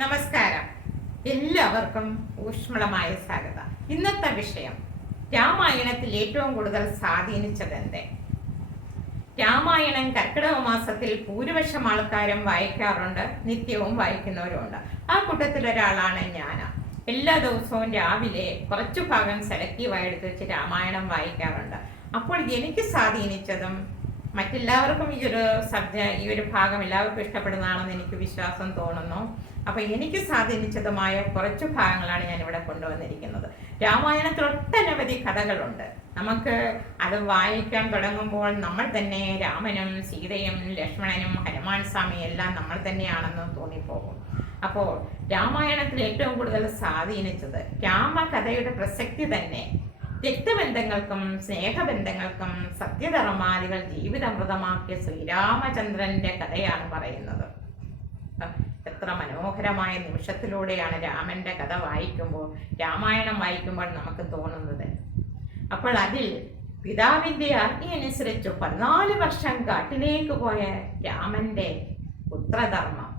നമസ്കാരം. എല്ലാവർക്കും ഊഷ്മളമായ സ്വാഗതം. ഇന്നത്തെ വിഷയം രാമായണത്തിൽ ഏറ്റവും കൂടുതൽ സ്വാധീനിച്ചത് എന്ത്? രാമായണം കർക്കിടക മാസത്തിൽ ഭൂരിപക്ഷം ആൾക്കാരും വായിക്കാറുണ്ട്, നിത്യവും വായിക്കുന്നവരുമുണ്ട്. ആ കൂട്ടത്തിലൊരാളാണ് ഞാൻ. എല്ലാ ദിവസവും രാവിലെ കുറച്ചു ഭാഗം സെലക്റ്റീവായി എടുത്ത് വെച്ച് രാമായണം വായിക്കാറുണ്ട്. അപ്പോൾ എനിക്ക് സ്വാധീനിച്ചതും മറ്റെല്ലാവർക്കും ഈ ഒരു ഭാഗം എല്ലാവർക്കും ഇഷ്ടപ്പെടുന്നതാണെന്ന് എനിക്ക് വിശ്വാസം തോന്നുന്നു. അപ്പോൾ എനിക്ക് സ്വാധീനിച്ചതുമായ കുറച്ച് ഭാഗങ്ങളാണ് ഞാനിവിടെ കൊണ്ടുവന്നിരിക്കുന്നത്. രാമായണത്തിൽ ഒട്ടനവധി കഥകളുണ്ട്. നമുക്ക് അത് വായിക്കാൻ തുടങ്ങുമ്പോൾ നമ്മൾ തന്നെ രാമനും സീതയും ലക്ഷ്മണനും ഹനുമാൻ സ്വാമിയും എല്ലാം നമ്മൾ തന്നെയാണെന്ന് തോന്നിപ്പോകും. അപ്പോൾ രാമായണത്തിൽ ഏറ്റവും കൂടുതൽ സ്വാധീനിച്ചത് രാമകഥയുടെ പ്രസക്തി തന്നെ രക്തബന്ധങ്ങൾക്കും സ്നേഹബന്ധങ്ങൾക്കും സത്യധർമാദികൾ ജീവിതമൃതമാക്കിയ ശ്രീരാമചന്ദ്രന്റെ കഥയാണ് പറയുന്നത്. എത്ര മനോഹരമായ നിമിഷത്തിലൂടെയാണ് രാമന്റെ കഥ വായിക്കുമ്പോൾ, രാമായണം വായിക്കുമ്പോൾ നമുക്ക് തോന്നുന്നത്. അപ്പോൾ അതിൽ പിതാവിന്റെ ആജ്ഞയനുസരിച്ച് 14 വർഷം കാട്ടിലേക്ക് പോയ രാമന്റെ പുത്രധർമ്മം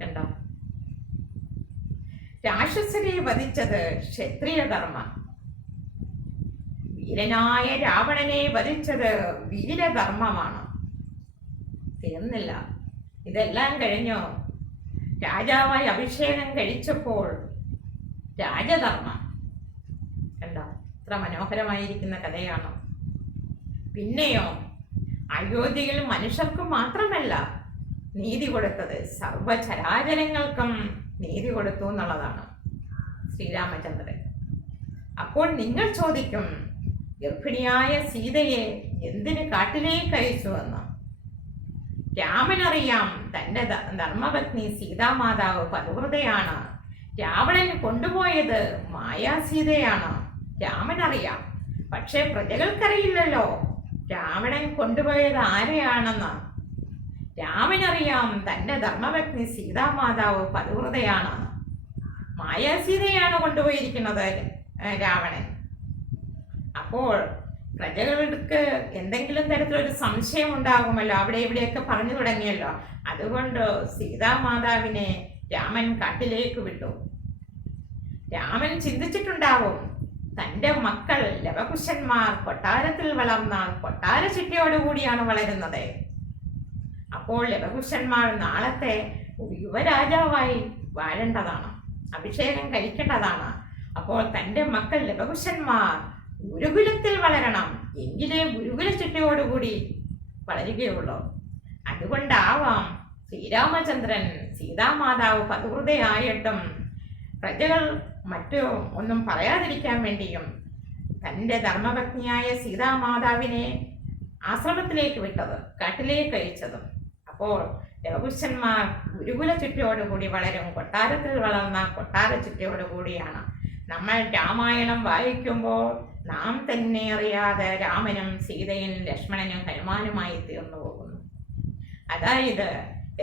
കണ്ടോ. രാക്ഷസരെ വധിച്ചത് ക്ഷത്രിയധർമ്മം, വീരനായ രാവണനെ വധിച്ചത് വീരധർമ്മമാണ്. തീർന്നില്ല, ഇതെല്ലാം കഴിഞ്ഞു രാജാവായി അഭിഷേകം കഴിച്ചപ്പോൾ രാജധർമ്മം കണ്ടോ. ഇത്ര മനോഹരമായിരിക്കുന്ന കഥയാണ്. പിന്നെയോ അയോധ്യയിൽ മനുഷ്യർക്ക് മാത്രമല്ല നീതി കൊടുത്തത്, സർവചരാചരങ്ങൾക്കും നീതി കൊടുത്തു എന്നുള്ളതാണ് ശ്രീരാമചന്ദ്രൻ. അപ്പോൾ നിങ്ങൾ ചോദിക്കും, ഗർഭിണിയായ സീതയെ എന്തിന് കാട്ടിലേക്ക് അയച്ചു എന്ന്? രാമനറിയാം തൻ്റെ ധർമ്മപത്നി സീതാമാതാവ് പതിവ്രതയാണ്, രാവണൻ കൊണ്ടുപോയത് മായാസീതയാണ്. രാമനറിയാം, പക്ഷെ പ്രജകൾക്കറിയില്ലല്ലോ രാവണൻ കൊണ്ടുപോയത് ആരെയാണെന്ന്. രാമനറിയാം തൻ്റെ ധർമ്മപത്നി സീതാമാതാവ് പതിവ്രതയാണ്, മായാസീതയാണ് കൊണ്ടുപോയിരിക്കുന്നത് രാവണൻ. അപ്പോൾ പ്രജകൾക്ക് എന്തെങ്കിലും തരത്തിലൊരു സംശയം ഉണ്ടാകുമല്ലോ, അവിടെ ഇവിടെയൊക്കെ പറഞ്ഞു തുടങ്ങിയല്ലോ. അതുകൊണ്ട് സീതാമാതാവിനെ രാമൻ കാട്ടിലേക്ക് വിട്ടു. രാമൻ ചിന്തിച്ചിട്ടുണ്ടാവും, തൻ്റെ മക്കൾ ലവകുശന്മാർ കൊട്ടാരത്തിൽ വളർന്നാൽ കൊട്ടാര ചിട്ടയോടുകൂടിയാണ് വളരുന്നത്. അപ്പോൾ ലവകുശന്മാർ നാളത്തെ യുവരാജാവായി വാഴേണ്ടതാണ്, അഭിഷേകം കഴിക്കേണ്ടതാണ്. അപ്പോൾ തൻ്റെ മക്കൾ ലവകുശന്മാർ ഗുരുകുലത്തിൽ വളരണം, എങ്കിലേ ഗുരുകുല ചിട്ടയോടുകൂടി വളരുകയുള്ളൂ. അതുകൊണ്ടാവാം ശ്രീരാമചന്ദ്രൻ സീതാമാതാവ് പതിവ്രതയായിട്ടും പ്രജകൾ മറ്റു ഒന്നും പറയാതിരിക്കാൻ വേണ്ടിയും തൻ്റെ ധർമ്മപത്നിയായ സീതാമാതാവിനെ ആശ്രമത്തിലേക്ക് വിട്ടത്, കാട്ടിലേക്ക് അയച്ചതും. അപ്പോൾ ലവകുശന്മാർ ഗുരുകുല ചുറ്റയോടുകൂടി വളരും, കൊട്ടാരത്തിൽ വളർന്ന കൊട്ടാര ചുറ്റയോടുകൂടിയാണ്. നമ്മൾ രാമായണം വായിക്കുമ്പോൾ നാം തന്നെ അറിയാതെ രാമനും സീതയും ലക്ഷ്മണനും ഹനുമാനുമായി തീർന്നു പോകുന്നു. അതായത്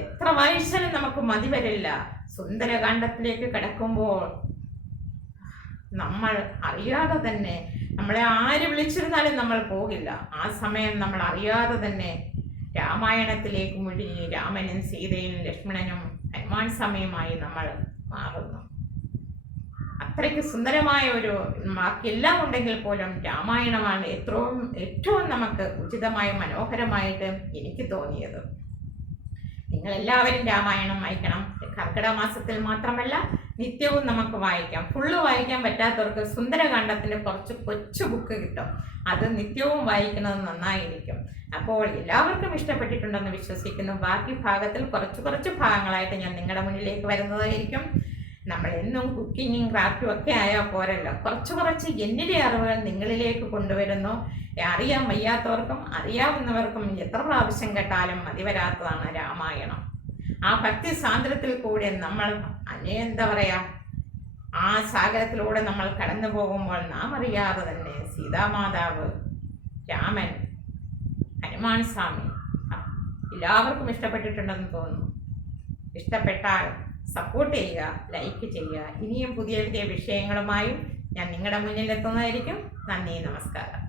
എത്ര വായിച്ചാലും നമുക്ക് മതി വരില്ല. സുന്ദരകാന്ഡത്തിലേക്ക് കടക്കുമ്പോൾ നമ്മൾ അറിയാതെ തന്നെ, നമ്മളെ ആര് വിളിച്ചിരുന്നാലും നമ്മൾ പോകില്ല. ആ സമയം നമ്മൾ അറിയാതെ തന്നെ രാമായണത്തിലേക്ക് മുഴുകി രാമനും സീതയും ലക്ഷ്മണനും ഹനുമാൻ സ്വാമിയുമായി നമ്മൾ മാറുന്നു. അത്രയ്ക്ക് സുന്ദരമായ ഒരു ബാക്കിയെല്ലാം ഉണ്ടെങ്കിൽ പോലും രാമായണമാണ് ഏറ്റവും നമുക്ക് ഉചിതമായ മനോഹരമായിട്ട് എനിക്ക് തോന്നിയത്. നിങ്ങളെല്ലാവരും രാമായണം വായിക്കണം. കർക്കിടക മാസത്തിൽ മാത്രമല്ല, നിത്യവും നമുക്ക് വായിക്കാം. ഫുള്ള് വായിക്കാൻ പറ്റാത്തവർക്ക് സുന്ദരകാന്ഡത്തിൻ്റെ കുറച്ച് കൊച്ചു ബുക്ക് കിട്ടും, അത് നിത്യവും വായിക്കുന്നത് നന്നായിരിക്കും. അപ്പോൾ എല്ലാവർക്കും ഇഷ്ടപ്പെട്ടിട്ടുണ്ടെന്ന് വിശ്വസിക്കുന്നു. ബാക്കി ഭാഗത്തിൽ കുറച്ച് ഭാഗങ്ങളായിട്ട് ഞാൻ നിങ്ങളുടെ മുന്നിലേക്ക് വരുന്നതായിരിക്കും. നമ്മൾ എന്നും കുക്കിങ്ങും ക്രാഫ്റ്റും ഒക്കെ ആയാൽ പോരല്ലോ, കുറച്ച് എന്നിലെ അറിവുകൾ നിങ്ങളിലേക്ക് കൊണ്ടുവരുന്നു. അറിയാൻ വയ്യാത്തവർക്കും അറിയാവുന്നവർക്കും എത്ര പ്രാവശ്യം കേട്ടാലും മതി വരാത്തതാണ് രാമായണം. ആ ഭക്തി സാന്ദ്രത്തിൽ കൂടെ നമ്മൾ എന്താ പറയാ, ആ സാഗരത്തിലൂടെ നമ്മൾ കടന്നു പോകുമ്പോൾ നാം അറിയാതെ തന്നെ സീതാമാതാവ്, രാമൻ, ഹനുമാൻ സ്വാമി എല്ലാവർക്കും ഇഷ്ടപ്പെട്ടിട്ടുണ്ടെന്ന് തോന്നുന്നു. ഇഷ്ടപ്പെട്ടാൽ സപ്പോർട്ട് ചെയ്യുക, ലൈക്ക് ചെയ്യുക. ഇനിയും പുതിയ വിഷയങ്ങളുമായും ഞാൻ നിങ്ങളുടെ മുന്നിലെത്തുന്നതായിരിക്കും. നന്ദി, നമസ്കാരം.